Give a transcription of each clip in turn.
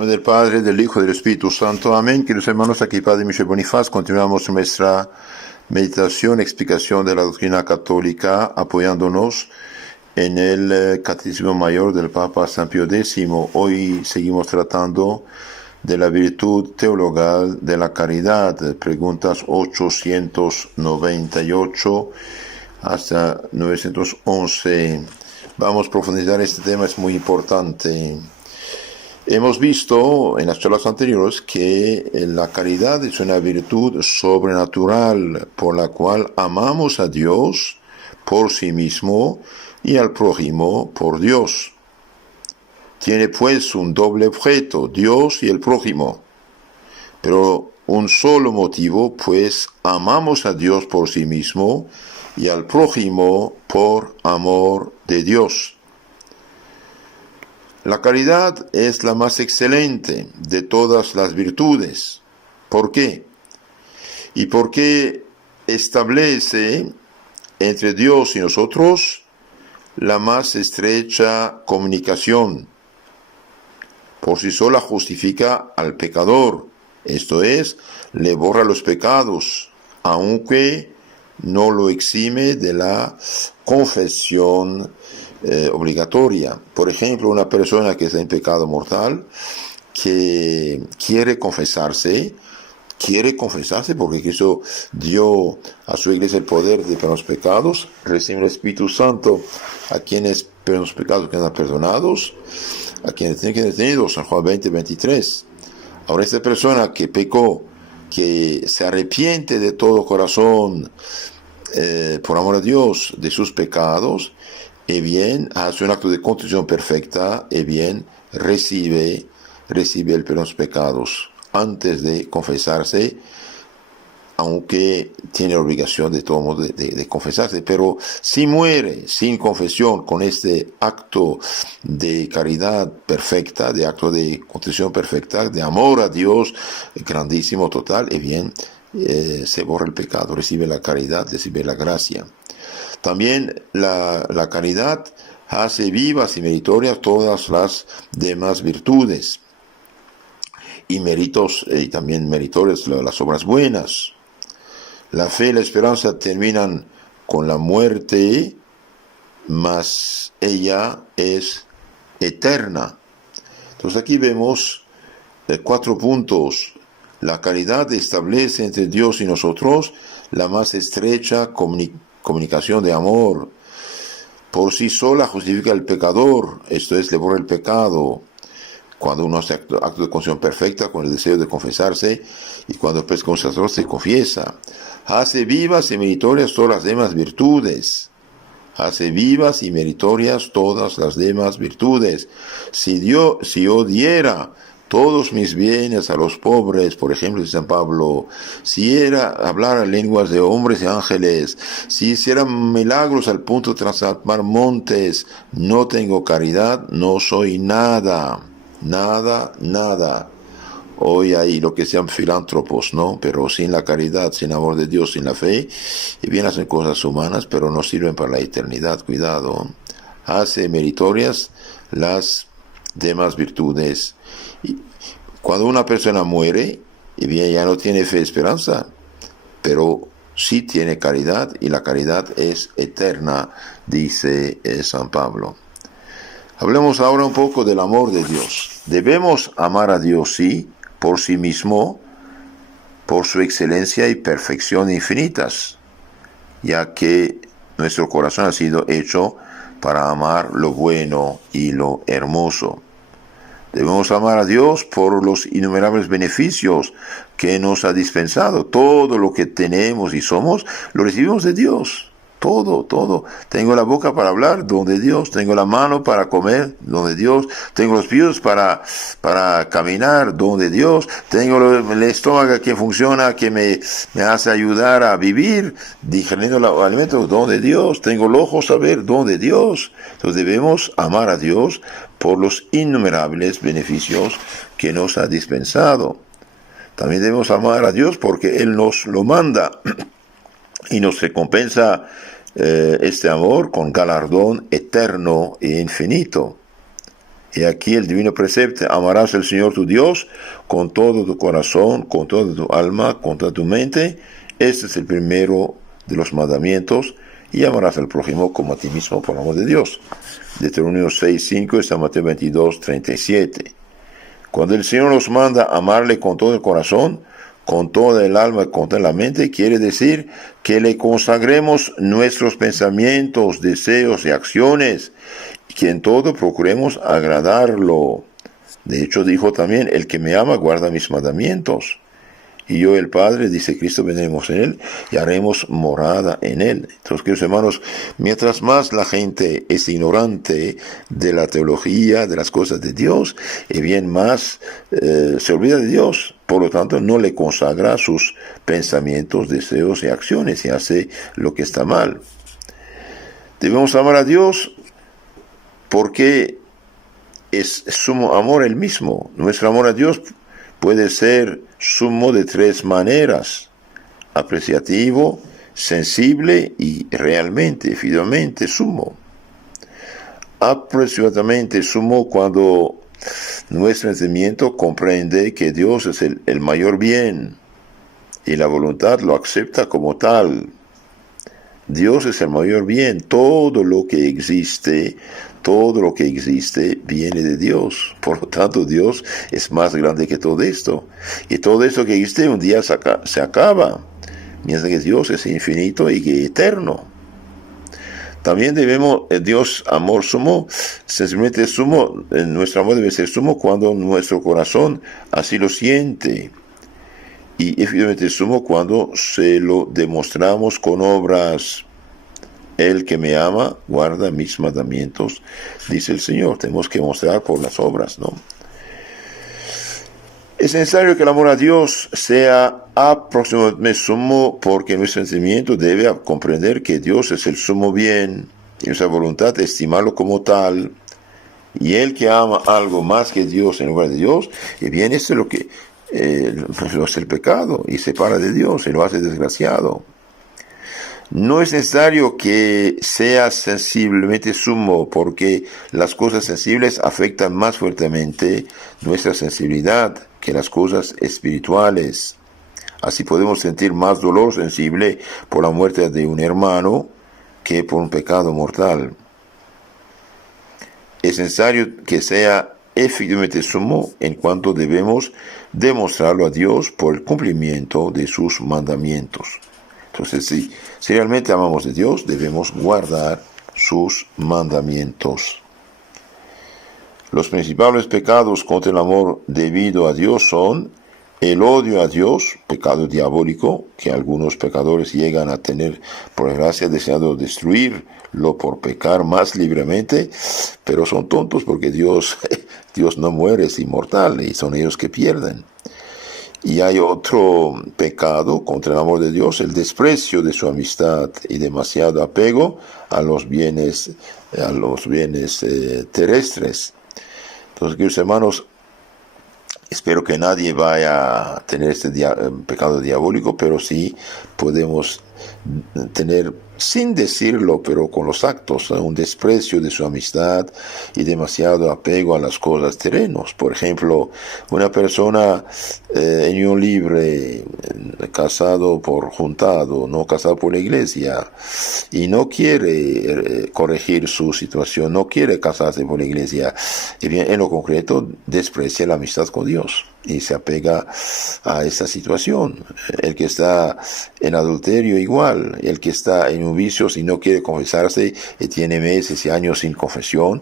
nombre del Padre, del Hijo y del Espíritu Santo. Amén. Queridos hermanos, aquí Padre Michel Bonifaz, continuamos nuestra meditación, explicación de la doctrina católica, apoyándonos en el Catecismo Mayor del Papa San Pío X. Hoy seguimos tratando de la virtud teologal de la caridad, preguntas 898 hasta 911. Vamos a profundizar este tema, es muy importante. Hemos visto en las charlas anteriores que la caridad es una virtud sobrenatural por la cual amamos a Dios por sí mismo y al prójimo por Dios. Tiene pues un doble objeto, Dios y el prójimo, pero un solo motivo, pues amamos a Dios por sí mismo y al prójimo por amor de Dios. La caridad es la más excelente de todas las virtudes. ¿Por qué? Y porque establece entre Dios y nosotros la más estrecha comunicación. Por sí sola justifica al pecador, esto es, le borra los pecados, aunque no lo exime de la confesión obligatoria. Por ejemplo, una persona que está en pecado mortal, que quiere confesarse porque Cristo dio a su iglesia el poder de perdonar los pecados, recibe el Espíritu Santo a quienes perdonan los pecados quedan perdonados, a quienes tienen que ser detenidos, San Juan 20:23. Ahora esta persona que pecó, que se arrepiente de todo corazón por amor a Dios de sus pecados, y bien hace un acto de contrición perfecta, y bien recibe el perdón de los pecados antes de confesarse, aunque tiene la obligación de todo modo de confesarse. Pero si muere sin confesión, con este acto de caridad perfecta, de acto de contrición perfecta, de amor a Dios grandísimo, total, y bien se borra el pecado, recibe la caridad, recibe la gracia. También la caridad hace vivas y meritorias todas las demás virtudes y méritos, y también meritorias las obras buenas. La fe y la esperanza terminan con la muerte, mas ella es eterna. Entonces aquí vemos 4 puntos. La caridad establece entre Dios y nosotros la más estrecha comunicación de amor. Por sí sola justifica al pecador, esto es, le borra el pecado. Cuando uno hace acto de confesión perfecta con el deseo de confesarse, y cuando después con sacerdote se confiesa. Hace vivas y meritorias todas las demás virtudes. Hace vivas y meritorias todas las demás virtudes. Si yo diera todos mis bienes a los pobres, por ejemplo, dice San Pablo, si hablara lenguas de hombres y ángeles, si hiciera milagros al punto de transformar montes, no tengo caridad, no soy nada. Nada. Hoy hay lo que se llaman filántropos, ¿no? Pero sin la caridad, sin amor de Dios, sin la fe, y bien hacen cosas humanas, pero no sirven para la eternidad. Cuidado. Hace meritorias las demás virtudes. Y cuando una persona muere, y bien ya no tiene fe y esperanza, pero sí tiene caridad, y la caridad es eterna, dice San Pablo. Hablemos ahora un poco del amor de Dios. Debemos amar a Dios, sí, por sí mismo, por su excelencia y perfección infinitas, ya que nuestro corazón ha sido hecho para amar lo bueno y lo hermoso. Debemos amar a Dios por los innumerables beneficios que nos ha dispensado. Todo lo que tenemos y somos, lo recibimos de Dios. Todo. Tengo la boca para hablar, don de Dios. Tengo la mano para comer, don de Dios. Tengo los pies para caminar, don de Dios. Tengo el estómago que funciona, que me hace ayudar a vivir, digiriendo los alimentos, don de Dios. Tengo los ojos a ver, don de Dios. Entonces debemos amar a Dios por los innumerables beneficios que nos ha dispensado. También debemos amar a Dios porque Él nos lo manda y nos recompensa este amor con galardón eterno e infinito. Y aquí el divino precepto: amarás al Señor tu Dios con todo tu corazón, con toda tu alma, con toda tu mente. Este es el primero de los mandamientos. Y amarás al prójimo como a ti mismo, por amor de Dios. Deuteronomio 6:5 y San Mateo 22:37. Cuando el Señor nos manda amarle con todo el corazón, con toda el alma y con toda la mente, quiere decir que le consagremos nuestros pensamientos, deseos y acciones, y que en todo procuremos agradarlo. De hecho, dijo también: el que me ama guarda mis mandamientos. Y yo, el Padre, dice Cristo, vendremos en él y haremos morada en él. Entonces, queridos hermanos, mientras más la gente es ignorante de la teología, de las cosas de Dios, y bien más se olvida de Dios. Por lo tanto, no le consagra sus pensamientos, deseos y acciones, y hace lo que está mal. Debemos amar a Dios porque es sumo amor el mismo. Nuestro amor a Dios puede ser sumo de tres maneras: apreciativo, sensible y realmente, fielmente sumo. Apreciativamente sumo cuando nuestro entendimiento comprende que Dios es el mayor bien y la voluntad lo acepta como tal. Dios es el mayor bien. Todo lo que existe viene de Dios. Por lo tanto, Dios es más grande que todo esto. Y todo esto que existe un día se acaba, mientras que Dios es infinito y eterno. También debemos, Dios, amor sumo, sencillamente sumo, nuestro amor debe ser sumo cuando nuestro corazón así lo siente. Y efectivamente sumo cuando se lo demostramos con obras. El que me ama guarda mis mandamientos, dice el Señor. Tenemos que mostrar por las obras, ¿no? Es necesario que el amor a Dios sea aproximadamente sumo, porque nuestro entendimiento debe comprender que Dios es el sumo bien y nuestra voluntad estimarlo como tal. Y el que ama algo más que Dios en lugar de Dios, y bien, esto es lo que lo hace el pecado y separa de Dios y lo hace desgraciado. No es necesario que sea sensiblemente sumo, porque las cosas sensibles afectan más fuertemente nuestra sensibilidad que las cosas espirituales. Así podemos sentir más dolor sensible por la muerte de un hermano que por un pecado mortal. Es necesario que sea efectivamente sumo en cuanto debemos demostrarlo a Dios por el cumplimiento de sus mandamientos. Entonces, si realmente amamos a Dios, debemos guardar sus mandamientos. Los principales pecados contra el amor debido a Dios son el odio a Dios, pecado diabólico, que algunos pecadores llegan a tener por desgracia, deseando destruirlo por pecar más libremente, pero son tontos porque Dios no muere, es inmortal, y son ellos que pierden. Y hay otro pecado contra el amor de Dios: el desprecio de su amistad y demasiado apego a los bienes terrestres. Entonces, queridos hermanos, espero que nadie vaya a tener este pecado diabólico, pero sí podemos tener, sin decirlo, pero con los actos, un desprecio de su amistad y demasiado apego a las cosas terrenos. Por ejemplo, una persona en unión libre, casado por juntado, no casado por la iglesia, y no quiere corregir su situación, no quiere casarse por la iglesia, y bien, en lo concreto desprecia la amistad con Dios y se apega a esta situación. El que está en adulterio igual, el que está en un vicio, si no quiere confesarse, tiene meses y años sin confesión,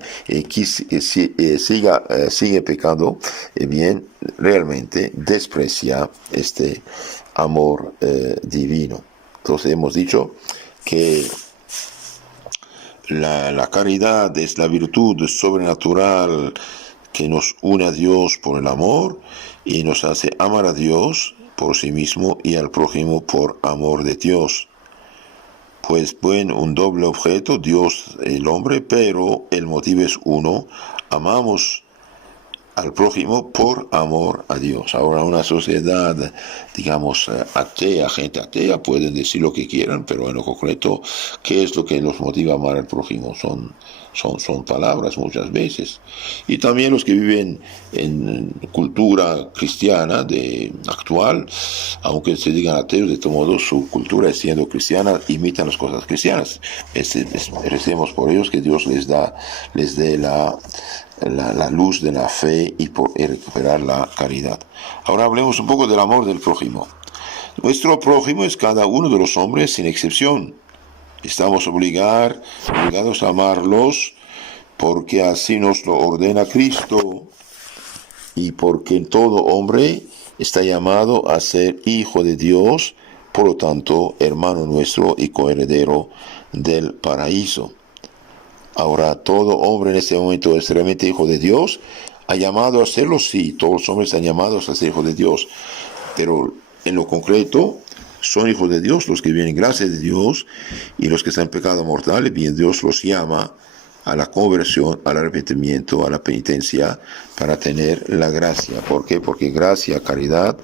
sigue pecando, bien, realmente desprecia este amor divino. Entonces hemos dicho que la caridad es la virtud sobrenatural que nos une a Dios por el amor y nos hace amar a Dios por sí mismo y al prójimo por amor de Dios. Pues bueno, un doble objeto, Dios, el hombre, pero el motivo es uno. Amamos al prójimo por amor a Dios. Ahora, una sociedad, digamos, atea, gente atea, pueden decir lo que quieran, pero en lo concreto, ¿qué es lo que los motiva a amar al prójimo? Son palabras muchas veces. Y también los que viven en cultura cristiana actual, aunque se digan ateos, de todo modo su cultura siendo cristiana, imitan las cosas cristianas. Recemos por ellos que Dios les dé la luz de la fe y recuperar la caridad. Ahora hablemos un poco del amor del prójimo. Nuestro prójimo es cada uno de los hombres sin excepción. Estamos obligados a amarlos porque así nos lo ordena Cristo y porque todo hombre está llamado a ser hijo de Dios, por lo tanto hermano nuestro y coheredero del paraíso. Ahora, todo hombre en este momento es realmente hijo de Dios. ¿Ha llamado a serlo? Sí, todos los hombres están llamados a ser hijos de Dios. Pero en lo concreto, son hijos de Dios los que vienen gracia de Dios, y los que están en pecado mortal, bien Dios los llama a la conversión, al arrepentimiento, a la penitencia, para tener la gracia. ¿Por qué? Porque gracia, caridad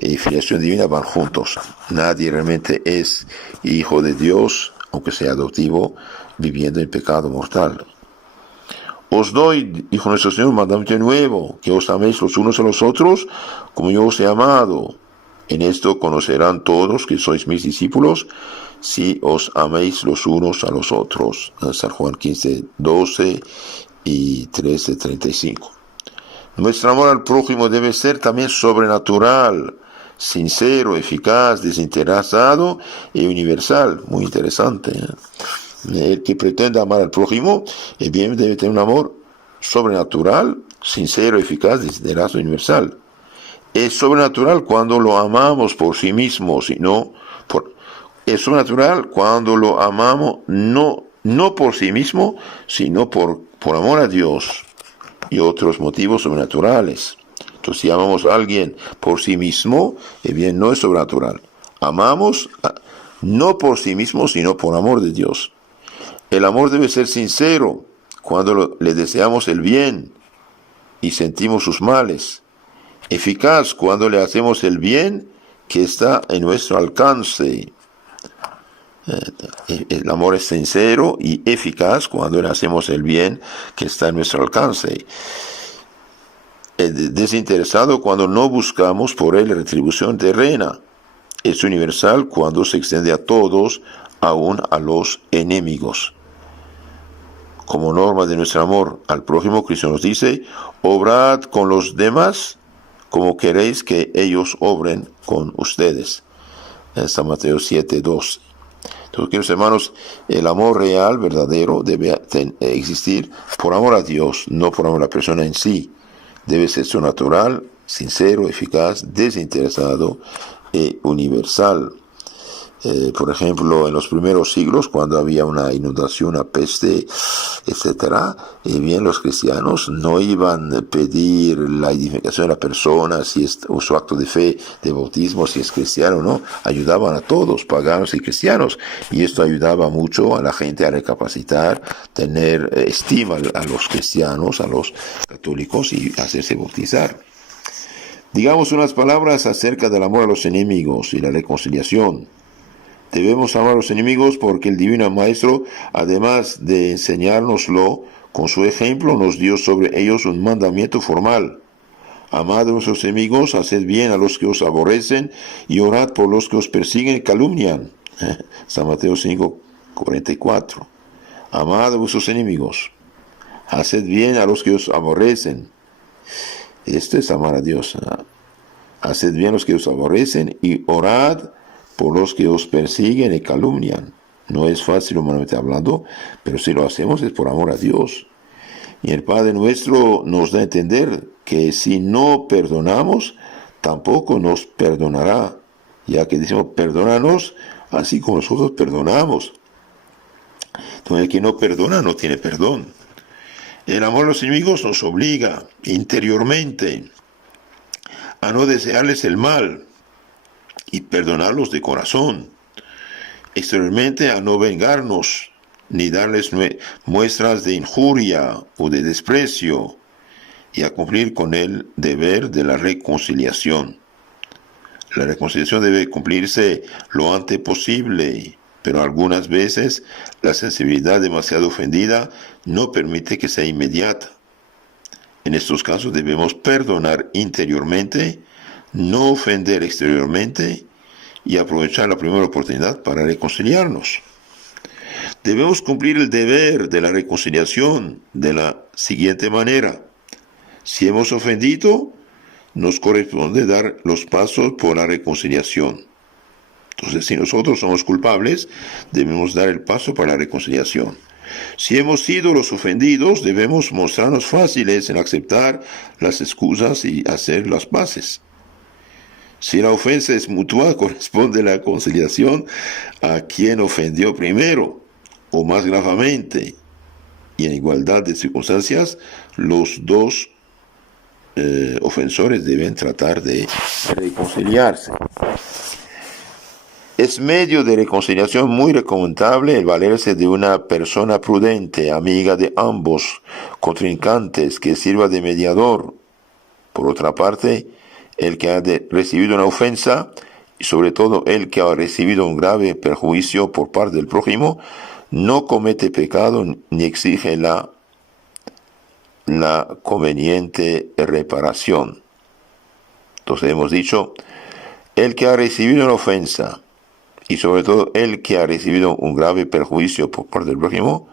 y filiación divina van juntos. Nadie realmente es hijo de Dios, aunque sea adoptivo, viviendo en pecado mortal. Os doy, dijo nuestro Señor, un mandamiento nuevo, que os améis los unos a los otros, como yo os he amado. En esto conocerán todos que sois mis discípulos, si os améis los unos a los otros. San Juan 15, 12 y 13, 35. Nuestro amor al prójimo debe ser también sobrenatural, sincero, eficaz, desinteresado y universal. Muy interesante, El que pretende amar al prójimo, bien debe tener un amor sobrenatural, sincero, eficaz, desinteresado y universal. Es sobrenatural cuando lo amamos por sí mismo, es sobrenatural cuando lo amamos no por sí mismo, sino por amor a Dios y otros motivos sobrenaturales. Entonces, si amamos a alguien por sí mismo, bien no es sobrenatural. Amamos no por sí mismo, sino por amor de Dios. El amor debe ser sincero cuando le deseamos el bien y sentimos sus males. Eficaz cuando le hacemos el bien que está en nuestro alcance. El amor es sincero y eficaz cuando le hacemos el bien que está en nuestro alcance. Desinteresado cuando no buscamos por él retribución terrena. Es universal cuando se extiende a todos, aun a los enemigos. Como norma de nuestro amor al prójimo, Cristo nos dice: obrad con los demás como queréis que ellos obren con ustedes. En San Mateo 7:12. Entonces, queridos hermanos, el amor real, verdadero, debe existir por amor a Dios, no por amor a la persona en sí. Debe ser natural, sincero, eficaz, desinteresado e universal. Por ejemplo, en los primeros siglos, cuando había una inundación, una peste, etc., bien los cristianos no iban a pedir la identificación de la persona, si es su acto de fe, de bautismo, si es cristiano o no. Ayudaban a todos, paganos y cristianos, y esto ayudaba mucho a la gente a recapacitar, tener estima a los cristianos, a los católicos, y hacerse bautizar. Digamos unas palabras acerca del amor a los enemigos y la reconciliación. Debemos amar a los enemigos porque el Divino Maestro, además de enseñárnoslo, con su ejemplo nos dio sobre ellos un mandamiento formal. Amad a vuestros enemigos, haced bien a los que os aborrecen y orad por los que os persiguen y calumnian. San Mateo 5:44. Amad a vuestros enemigos, haced bien a los que os aborrecen. Esto es amar a Dios. Haced bien a los que os aborrecen y orad por los que os persiguen y calumnian. No es fácil humanamente hablando, pero si lo hacemos es por amor a Dios. Y el Padre nuestro nos da a entender que si no perdonamos, tampoco nos perdonará, ya que decimos: perdónanos así como nosotros perdonamos. Entonces, el que no perdona no tiene perdón. El amor a los enemigos nos obliga interiormente a no desearles el mal y perdonarlos de corazón. Exteriormente a no vengarnos, ni darles muestras de injuria o de desprecio. y a cumplir con el deber de la reconciliación. La reconciliación debe cumplirse lo antes posible, pero algunas veces la sensibilidad demasiado ofendida no permite que sea inmediata. En estos casos debemos perdonar interiormente, no ofender exteriormente y aprovechar la primera oportunidad para reconciliarnos. Debemos cumplir el deber de la reconciliación de la siguiente manera. Si hemos ofendido, nos corresponde dar los pasos por la reconciliación. Entonces, si nosotros somos culpables, debemos dar el paso para la reconciliación. Si hemos sido los ofendidos, debemos mostrarnos fáciles en aceptar las excusas y hacer las paces. Si la ofensa es mutua, corresponde la conciliación a quien ofendió primero, o más gravemente, y en igualdad de circunstancias, los dos ofensores deben tratar de reconciliarse. Es medio de reconciliación muy recomendable el valerse de una persona prudente, amiga de ambos contrincantes, que sirva de mediador. Por otra parte, el que ha recibido una ofensa, y sobre todo el que ha recibido un grave perjuicio por parte del prójimo, no comete pecado ni exige la conveniente reparación. Entonces hemos dicho, el que ha recibido una ofensa, y sobre todo el que ha recibido un grave perjuicio por parte del prójimo,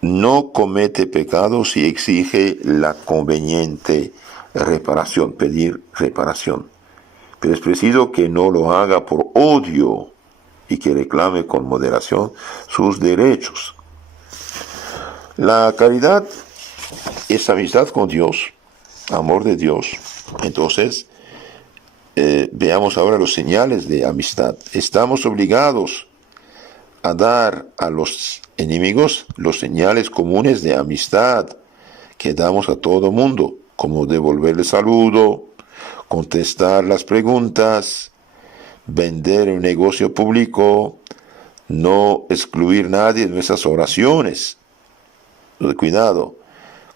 no comete pecado si exige la conveniente reparación, pedir reparación. Pero es preciso que no lo haga por odio y que reclame con moderación sus derechos. La caridad es amistad con Dios, amor de Dios. Entonces, veamos ahora los señales de amistad. Estamos obligados a dar a los enemigos los señales comunes de amistad que damos a todo mundo, como devolverle saludo, contestar las preguntas, vender un negocio público, no excluir a nadie de nuestras oraciones. Cuidado,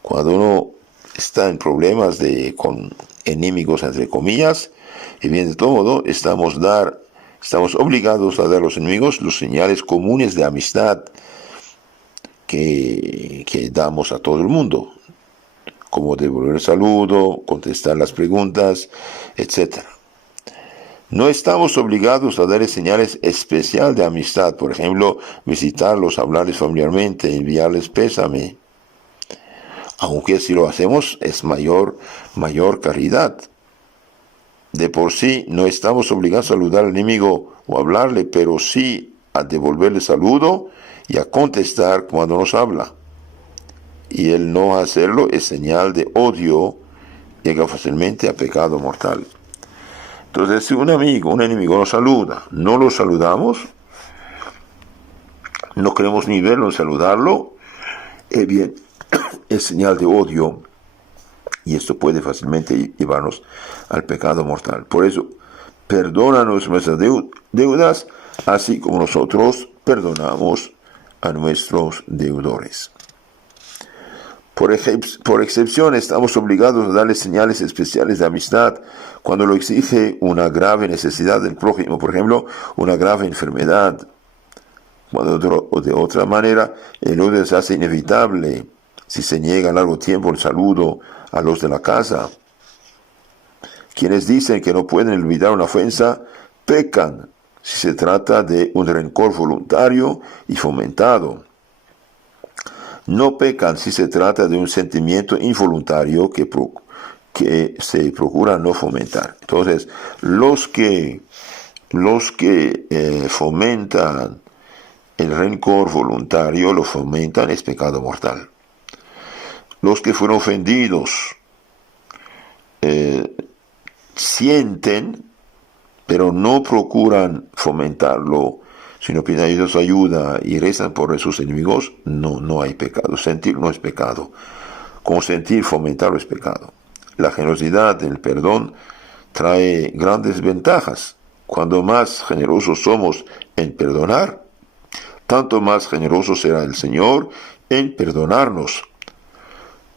cuando uno está en problemas con enemigos, entre comillas, y bien de todo modo, estamos obligados a dar a los enemigos los señales comunes de amistad que damos a todo el mundo, como devolver el saludo, contestar las preguntas, etc. No estamos obligados a darles señales especiales de amistad, por ejemplo, visitarlos, hablarles familiarmente, enviarles pésame, aunque si lo hacemos es mayor caridad. De por sí no estamos obligados a saludar al enemigo o hablarle, pero sí a devolverle saludo y a contestar cuando nos habla. Y el no hacerlo es señal de odio, llega fácilmente a pecado mortal. Entonces, si un enemigo nos saluda, no lo saludamos, no queremos ni verlo ni saludarlo, bien, es señal de odio. Y esto puede fácilmente llevarnos al pecado mortal. Por eso, perdónanos nuestras deudas, así como nosotros perdonamos a nuestros deudores. Por excepción, estamos obligados a darle señales especiales de amistad cuando lo exige una grave necesidad del prójimo, por ejemplo, una grave enfermedad. Cuando de otra manera, el odio se hace inevitable si se niega largo tiempo el saludo a los de la casa. Quienes dicen que no pueden olvidar una ofensa, pecan si se trata de un rencor voluntario y fomentado. No pecan si se trata de un sentimiento involuntario que se procura no fomentar. Entonces, los que fomentan el rencor voluntario, lo fomentan, es pecado mortal. Los que fueron ofendidos sienten, pero no procuran fomentarlo, sino piden a Dios ayuda y rezan por sus enemigos, no hay pecado. Sentir no es pecado. Consentir, fomentarlo es pecado. La generosidad, el perdón, trae grandes ventajas. Cuando más generosos somos en perdonar, tanto más generoso será el Señor en perdonarnos.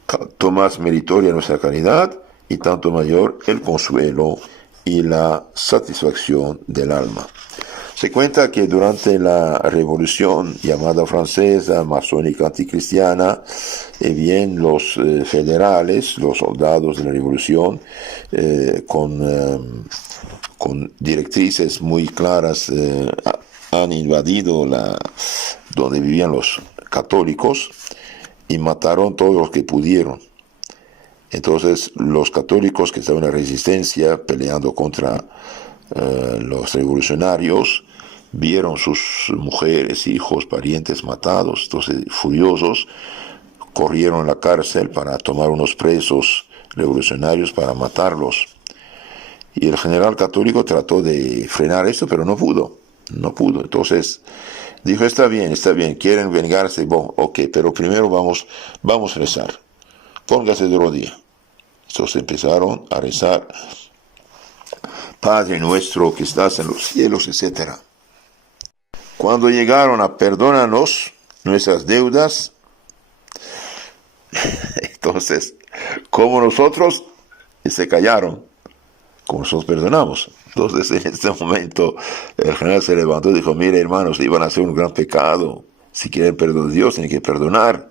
tanto más meritoria nuestra caridad y tanto mayor el consuelo y la satisfacción del alma. Se cuenta que durante la revolución llamada francesa, masónica anticristiana, bien los federales, los soldados de la revolución, con directrices muy claras, han invadido donde vivían los católicos y mataron todos los que pudieron. Entonces los católicos que estaban en la resistencia peleando contra los revolucionarios vieron sus mujeres, hijos, parientes matados. Entonces, furiosos, corrieron a la cárcel para tomar unos presos revolucionarios para matarlos. Y el general católico trató de frenar esto, pero no pudo. Entonces dijo, está bien, quieren vengarse, bueno, ok, pero primero vamos a rezar. Póngase de rodillas. Entonces empezaron a rezar, Padre nuestro que estás en los cielos, etc. Cuando llegaron a perdónanos nuestras deudas, entonces, como nosotros, se callaron, como nosotros perdonamos. Entonces, en este momento, el general se levantó y dijo, mire, hermanos, iban a hacer un gran pecado. Si quieren perdón de Dios, tienen que perdonar.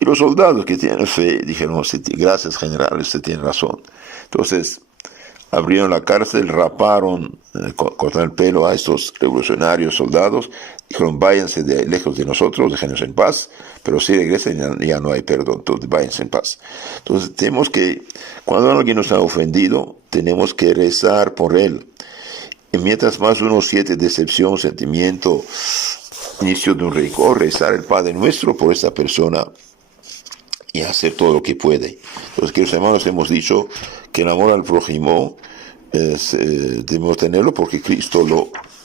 Y los soldados que tienen fe dijeron, gracias, general, usted tiene razón. Entonces, abrieron la cárcel, raparon, cortaron el pelo a estos revolucionarios soldados, dijeron, váyanse lejos de nosotros, déjenos en paz, pero si regresen ya no hay perdón, entonces váyanse en paz. Entonces tenemos que, cuando alguien nos ha ofendido, tenemos que rezar por él. Y mientras más uno siente decepción, sentimiento, inicio de un rencor, rezar el Padre Nuestro por esa persona y hacer todo lo que puede. Entonces, queridos hermanos, hemos dicho que el amor al prójimo debemos tenerlo porque Cristo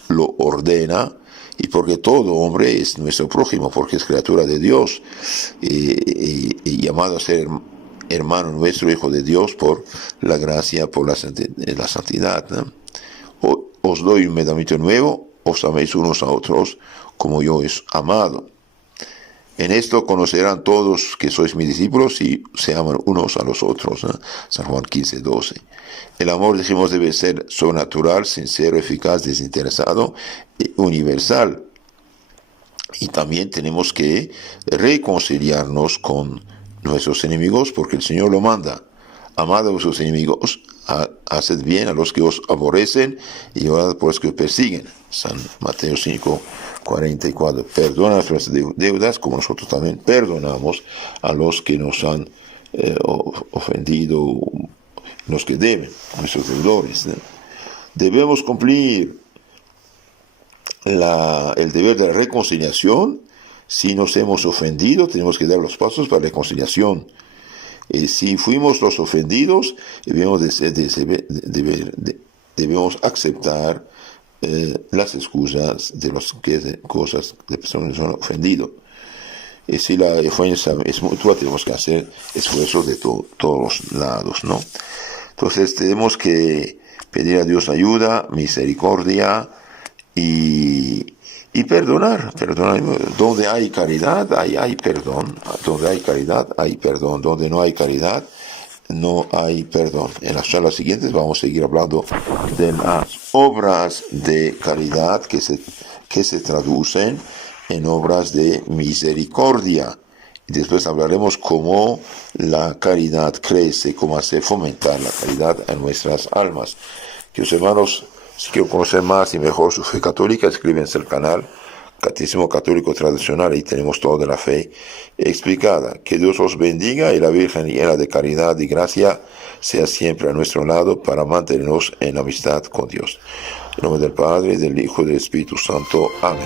lo ordena y porque todo hombre es nuestro prójimo, porque es criatura de Dios y llamado a ser hermano nuestro, hijo de Dios, por la gracia, por la santidad, ¿no? Os doy un mandamiento nuevo, os améis unos a otros como yo os amado. En esto conocerán todos que sois mis discípulos si se aman unos a los otros, ¿no? San Juan 15:12. El amor, dijimos, debe ser sobrenatural, sincero, eficaz, desinteresado y universal. Y también tenemos que reconciliarnos con nuestros enemigos porque el Señor lo manda. Amad a vuestros enemigos, haced bien a los que os aborrecen y orad por los que os persiguen. San Mateo 5:44. Perdona nuestras deudas como nosotros también perdonamos a los que nos han ofendido, los que deben, nuestros deudores, ¿no? Debemos cumplir el deber de la reconciliación. Si nos hemos ofendido, tenemos que dar los pasos para la reconciliación. Si fuimos los ofendidos, debemos aceptar las excusas de las cosas de personas que nos han ofendido. Si la ofensa es mutua, tenemos que hacer esfuerzos de todos los lados, ¿no? Entonces tenemos que pedir a Dios ayuda, misericordia y perdonar. Donde hay caridad, hay perdón. Donde hay caridad, hay perdón. Donde no hay caridad, no hay perdón. En las charlas siguientes vamos a seguir hablando de las obras de caridad que se traducen en obras de misericordia. Y después hablaremos cómo la caridad crece, cómo hacer fomentar la caridad en nuestras almas. Queridos hermanos, si quieren conocer más y mejor su fe católica, escríbense al canal Catecismo Católico Tradicional. Ahí tenemos toda la fe explicada. Que Dios os bendiga y la Virgen llena de caridad y gracia sea siempre a nuestro lado para mantenernos en amistad con Dios. En nombre del Padre, del Hijo y del Espíritu Santo. Amén.